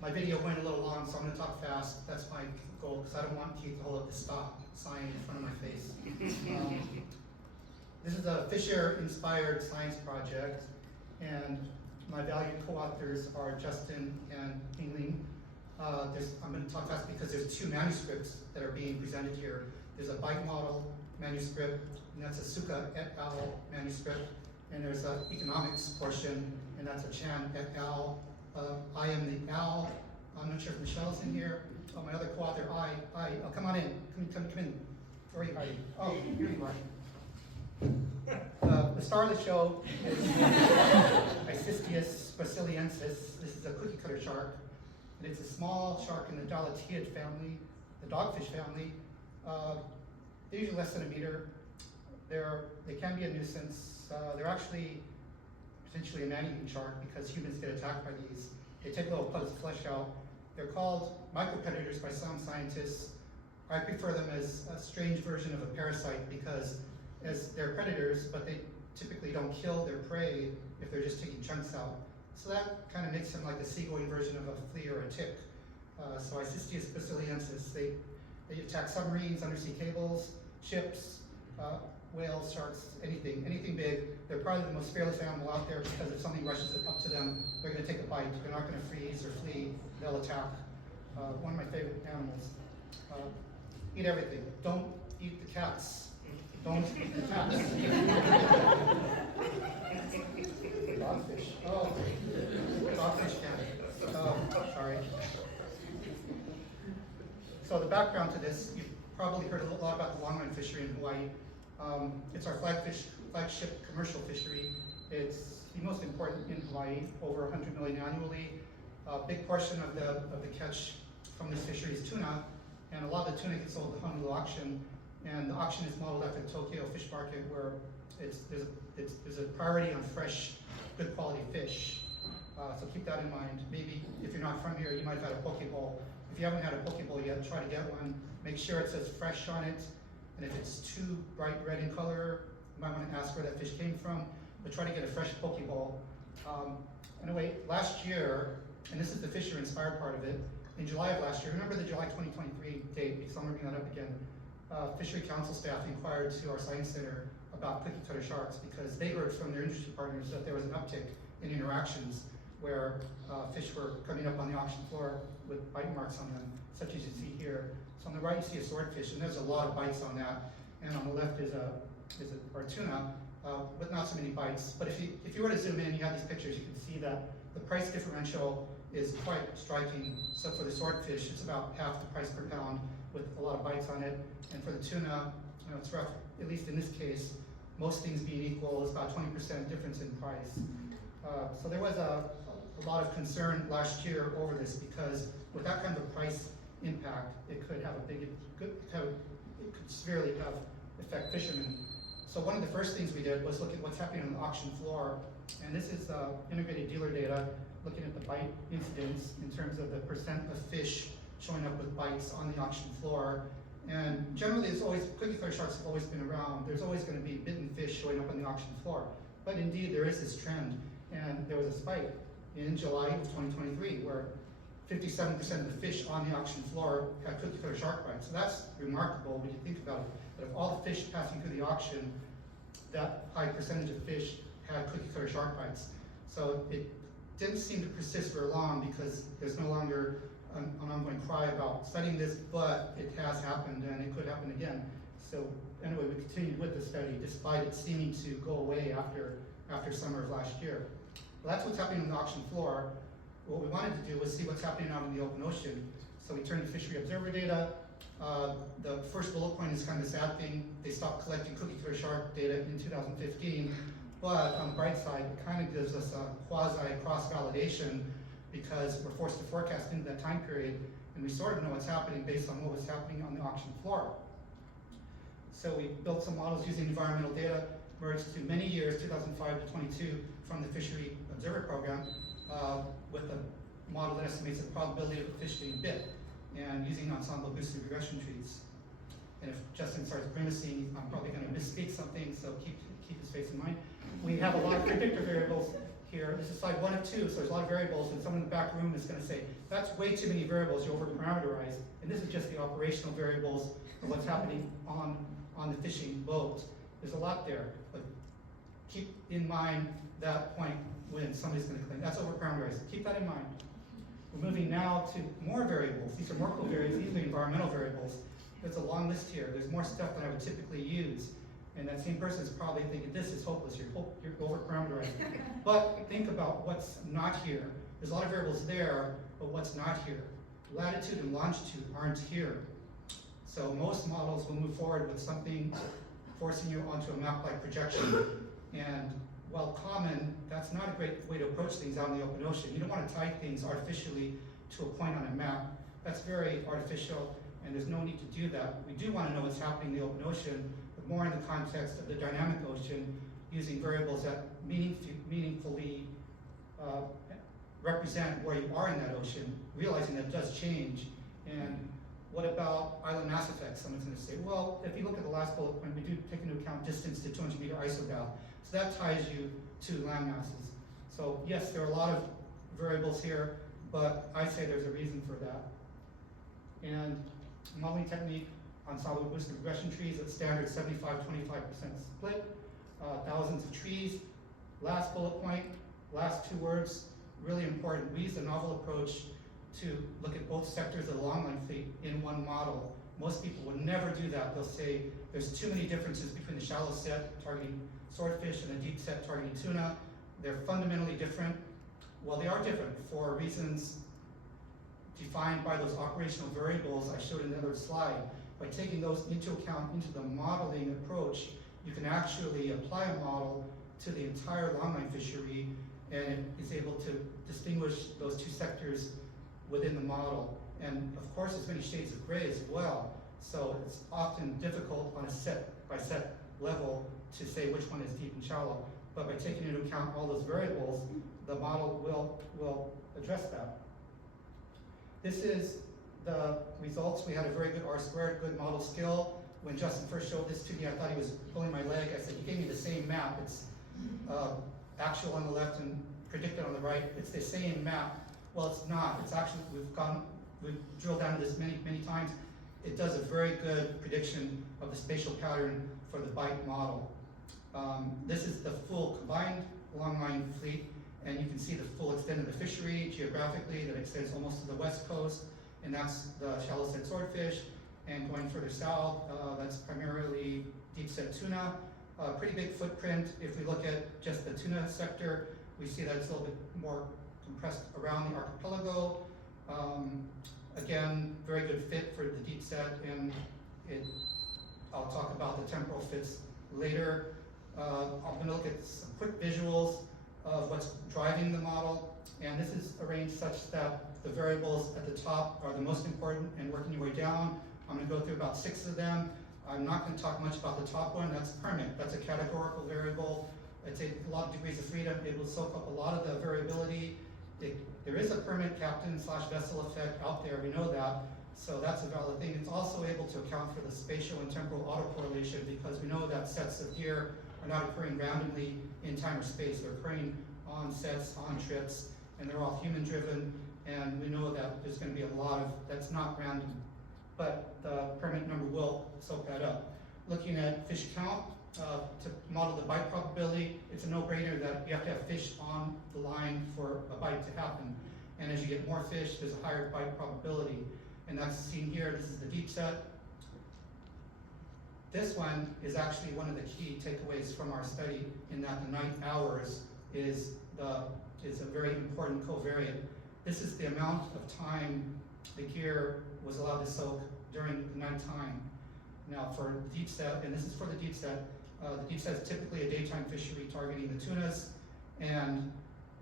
My video went a little long, so I'm going to talk fast. That's my goal, because I don't want Keith to hold up the stop sign in front of my face. This is a Fisher-inspired science project, and my valued co-authors are Justin and Yingling. I'm going to talk fast because there's two manuscripts that are being presented here. There's a bite model manuscript, and that's a Suka et al. Manuscript, and there's an economics portion, and that's a Chan et al. I am the Al. I'm not sure if Michelle's in here. Oh, my other co-author, oh, come on in. Come in. Where are you hiding? Oh, here you are. The star of the show is Isistius brasiliensis. This is a cookie cutter shark. And it's a small shark in the Dilatiid family, the dogfish family. They're usually less than a meter. They can be a nuisance. They're actually potentially a man-eating shark because humans get attacked by these. They take little pugs of flesh out. They're called micropredators by some scientists. I prefer them as a strange version of a parasite because as they're predators, but they typically don't kill their prey if they're just taking chunks out. So that kind of makes them like a seagoing version of a flea or a tick. So Isistius brasiliensis, they attack submarines, undersea cables, ships, whales, sharks, anything big. They're probably the most fearless animal out there because if something rushes up to them, they're going to take a bite. They're not going to freeze or flee. They'll attack. One of my favorite animals. Eat everything. Don't eat the cats. Don't eat the cats. Dogfish. Oh, dogfish cat. Oh, sorry. So the background to this, you've probably heard a lot about the Longline fishery in Hawaii. It's our flagship commercial fishery. It's the most important in Hawaii, over 100 million annually. A big portion of the catch from this fishery is tuna, and a lot of the tuna gets sold at the Honolulu auction. And the auction is modeled after the Tokyo fish market, where there's a priority on fresh, good quality fish. So keep that in mind. Maybe if you're not from here, you might have had a poke bowl. If you haven't had a poke bowl yet, try to get one. Make sure it says fresh on it. And if it's too bright red in color, you might want to ask where that fish came from. But try to get a fresh poke bowl. Anyway, last year, and this is the Fisher-inspired part of it, in July of last year, remember the July 2023 date, because I'm going to bring that up again. Fishery Council staff inquired to our science center about cookie cutter sharks because they heard from their industry partners that there was an uptick in interactions where fish were coming up on the auction floor with bite marks on them, such as you see here. So on the right you see a swordfish, and there's a lot of bites on that, and on the left is a tuna with not so many bites. But if you were to zoom in, you have these pictures, you can see that the price differential is quite striking. So for the swordfish, it's about half the price per pound with a lot of bites on it. And for the tuna, it's rough, at least in this case, most things being equal, is about 20% difference in price. So there was a lot of concern last year over this because with that kind of a price impact, it could severely affect fishermen. So one of the first things we did was look at what's happening on the auction floor. And this is integrated dealer data looking at the bite incidence in terms of the percent of fish showing up with bites on the auction floor. And generally, cookie cutter sharks have always been around. There's always going to be bitten fish showing up on the auction floor. But indeed, there is this trend. And there was a spike in July of 2023 where 57% of the fish on the auction floor had cookie cutter shark bites. So that's remarkable when you think about it. That of all the fish passing through the auction, that high percentage of fish had cookie cutter shark bites. So it didn't seem to persist for long because there's no longer an ongoing cry about studying this, but it has happened and it could happen again. So anyway, we continued with the study despite it seeming to go away after summer of last year. Well, that's what's happening on the auction floor. What we wanted to do was see what's happening out in the open ocean. So we turned to fishery observer data. The first bullet point is kind of a sad thing. They stopped collecting cookie cutter shark data in 2015. But on the bright side, it kind of gives us a quasi-cross-validation because we're forced to forecast into that time period, and we sort of know what's happening based on what was happening on the auction floor. So we built some models using environmental data, merged through many years, 2005 to 22, from the Fishery Observer Program, with a model that estimates the probability of a fish being bit, and using ensemble boosted regression trees. And if Justin starts grimacing, I'm probably going to misspeak something, so keep his face in mind. We have a lot of predictor variables here. This is slide 1 of 2, so there's a lot of variables, and someone in the back room is going to say, that's way too many variables, you over-parameterize. And this is just the operational variables of what's happening on the fishing boat. There's a lot there, but keep in mind that point when somebody's going to claim, that's over-parameterized. Keep that in mind. We're moving now to more variables. These are more covariates, these are environmental variables. There's a long list here. There's more stuff than I would typically use. And that same person is probably thinking, this is hopeless, you're over-parameterizing. But think about what's not here. There's a lot of variables there, but what's not here? Latitude and longitude aren't here. So most models will move forward with something forcing you onto a map-like projection. And while common, that's not a great way to approach things out in the open ocean. You don't want to tie things artificially to a point on a map. That's very artificial, and there's no need to do that. We do want to know what's happening in the open ocean, but more in the context of the dynamic ocean, using variables that meaningfully represent where you are in that ocean, realizing that it does change. And what about island mass effects? Someone's going to say, well, if you look at the last bullet point, we do take into account distance to 200 meter isobel. So that ties you to land masses. So yes, there are a lot of variables here, but I say there's a reason for that. And modeling technique on solid boosted regression trees at standard 75-25% split, thousands of trees. Last bullet point, last 2 words, really important. We use a novel approach to look at both sectors of the longline fleet in one model. Most people would never do that. They'll say there's too many differences between the shallow set targeting swordfish and the deep set targeting tuna. They're fundamentally different. Well, they are different for reasons defined by those operational variables I showed in the other slide. By taking those into account into the modeling approach, you can actually apply a model to the entire longline fishery, and it is able to distinguish those 2 sectors within the model. And of course, there's many shades of gray as well. So it's often difficult on a set by set level to say which one is deep and shallow. But by taking into account all those variables, the model will address that. This is the results. We had a very good R-squared, good model skill. When Justin first showed this to me, I thought he was pulling my leg. I said, you gave me the same map. It's actual on the left and predicted on the right. It's the same map. Well, it's not. It's actually, we've drilled down to this many times. It does a very good prediction of the spatial pattern for the bite model. This is the full combined longline fleet, and you can see the full extent of the fishery geographically that extends almost to the west coast, and that's the shallow set swordfish. And going further south, that's primarily deep set tuna. Pretty big footprint. If we look at just the tuna sector, we see that it's a little bit more compressed around the archipelago. Again, very good fit for the deep set, and I'll talk about the temporal fits later. I'm going to look at some quick visuals of what's driving the model, and this is arranged such that the variables at the top are the most important, and working your way down. I'm going to go through about 6 of them. I'm not going to talk much about the top one. That's permit. That's a categorical variable. It's a lot of degrees of freedom. It will soak up a lot of the variability. There is a permit captain/vessel effect out there. We know that. So that's a valid thing. It's also able to account for the spatial and temporal autocorrelation, because we know that sets of gear are not occurring randomly in time or space. They're occurring on sets, on trips, and they're all human driven. And we know that there's going to be a lot of, that's not random. But the permit number will soak that up. Looking at fish count, to model the bite probability, it's a no-brainer that you have to have fish on the line for a bite to happen. And as you get more fish, there's a higher bite probability. And that's seen here. This is the deep set. This one is actually one of the key takeaways from our study, in that the night hours is a very important covariate. This is the amount of time the gear was allowed to soak during the nighttime. Now for deep set, and this is for the deep set is typically a daytime fishery targeting the tunas, and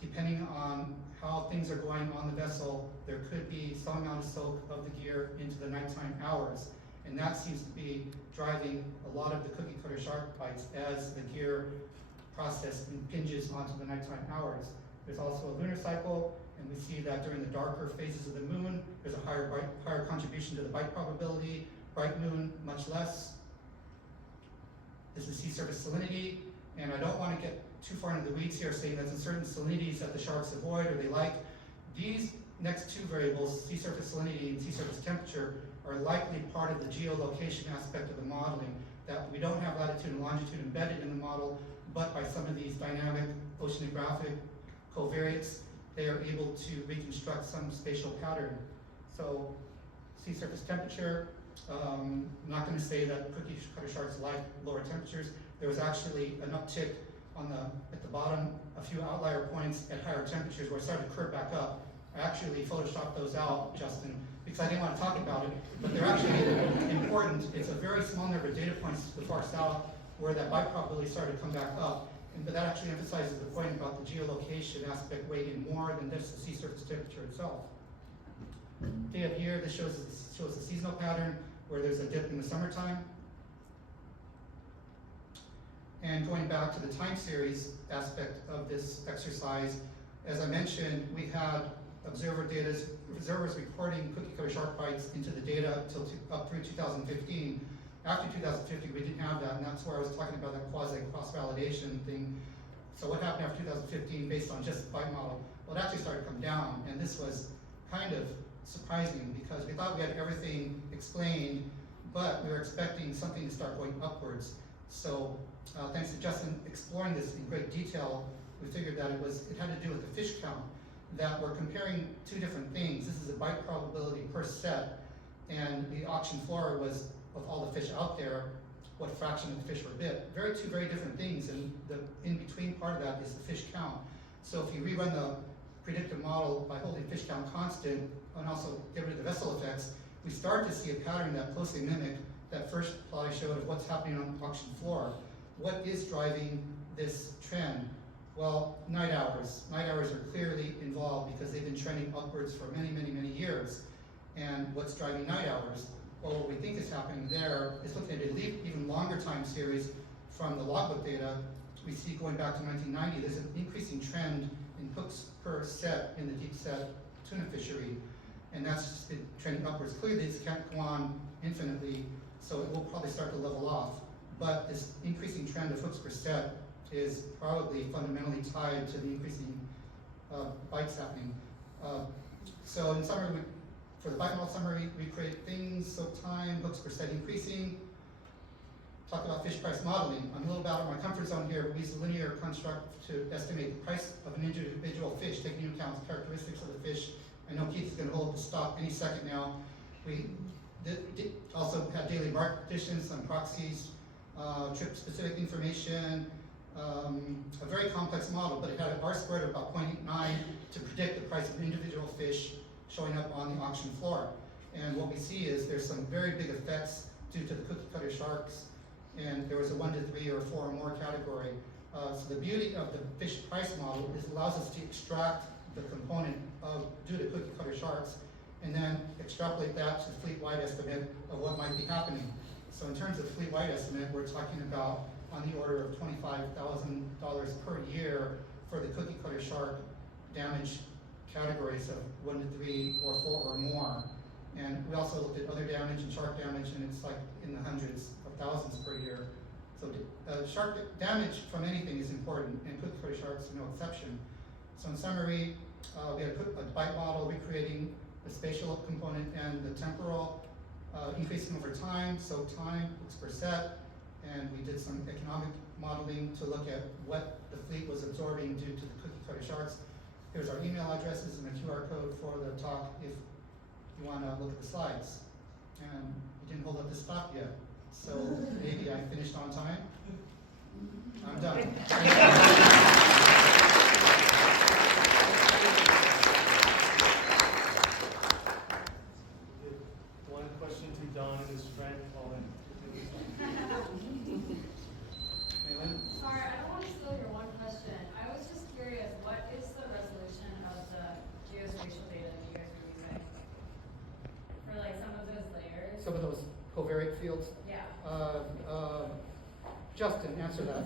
depending on how things are going on the vessel, there could be some amount of soak of the gear into the nighttime hours. And that seems to be driving a lot of the cookie cutter shark bites as the gear process impinges onto the nighttime hours. There's also a lunar cycle, and we see that during the darker phases of the moon, there's a higher contribution to the bite probability. Bright moon, much less. This is sea surface salinity, and I don't want to get too far into the weeds here, saying that in certain salinities that the sharks avoid or they like. These next two variables, sea surface salinity and sea surface temperature, are likely part of the geolocation aspect of the modeling, that we don't have latitude and longitude embedded in the model, but by some of these dynamic oceanographic covariates, they are able to reconstruct some spatial pattern. So sea surface temperature, I'm not going to say that cookie cutter sharks like lower temperatures. There was actually an uptick at the bottom, a few outlier points at higher temperatures where it started to curve back up. I actually photoshopped those out, Justin, because I didn't want to talk about it, but they're actually important. It's a very small number of data points to the far south where that bite probability started to come back up. But that actually emphasizes the point about the geolocation aspect weighing more than just the sea surface temperature itself. Day of year, this shows the seasonal pattern where there's a dip in the summertime. And going back to the time series aspect of this exercise, as I mentioned, we had observers reporting cookie cutter shark bites into the data up through 2015. After 2015, we didn't have that, and that's where I was talking about that quasi-cross-validation thing. So what happened after 2015 based on just the bite model? Well, it actually started to come down, and this was kind of surprising because we thought we had everything explained, but we were expecting something to start going upwards. So thanks to Justin exploring this in great detail, we figured that it had to do with the fish count, that we're comparing two different things. This is a bite probability per set, and the auction floor was, of all the fish out there, what fraction of the fish were bit. Two very different things, and the in-between part of that is the fish count. So if you rerun the predictive model by holding fish count constant, and also get rid of the vessel effects, we start to see a pattern that closely mimicked that first plot I showed of what's happening on the auction floor. What is driving this trend? Well, night hours. Night hours are clearly involved because they've been trending upwards for many, many, many years. And what's driving night hours? Well, what we think is happening there is looking at an even longer time series from the logbook data. We see going back to 1990, there's an increasing trend in hooks per set in the deep set tuna fishery. And that's just been trending upwards. Clearly, this can't go on infinitely, so it will probably start to level off. But this increasing trend of hooks per set is probably fundamentally tied to the increasing bites happening. So in summary, for the bite model summary, we create things, soak time, hooks per set increasing. Talk about fish price modeling. I'm a little out of my comfort zone here, but we use a linear construct to estimate the price of an individual fish, taking into account the characteristics of the fish. I know Keith is going to hold up the stop any second now. We also had daily market conditions, some proxies, trip-specific information, a very complex model, but it had an R-squared of about 0.89 to predict the price of an individual fish showing up on the auction floor. And what we see is there's some very big effects due to the cookie cutter sharks, and there was a 1 to 3 or 4 or more category. So the beauty of the fish price model is it allows us to extract the component due to cookie cutter sharks, and then extrapolate that to the fleet-wide estimate of what might be happening. So in terms of fleet-wide estimate, we're talking about on the order of $25,000 per year for the cookie cutter shark damage categories of 1 to 3 or 4 or more. And we also looked at other damage and shark damage, and it's like in the hundreds of thousands per year. So shark damage from anything is important, and cookie cutter sharks are no exception. So in summary, we had a bite model recreating the spatial component and the temporal, increasing over time, so time, hooks per set, and we did some economic modeling to look at what the fleet was absorbing due to the cookie cutter sharks. Here's our email addresses and a QR code for the talk if you want to look at the slides. And we didn't hold up the stop yet, so maybe I finished on time. I'm done. One question to Don and his friend, Colin. Sorry, I don't want to steal your one question. I was just curious, what is the resolution of the geospatial data that you guys were using? For like some of those layers? Some of those covariate fields. Yeah. Justin, answer that.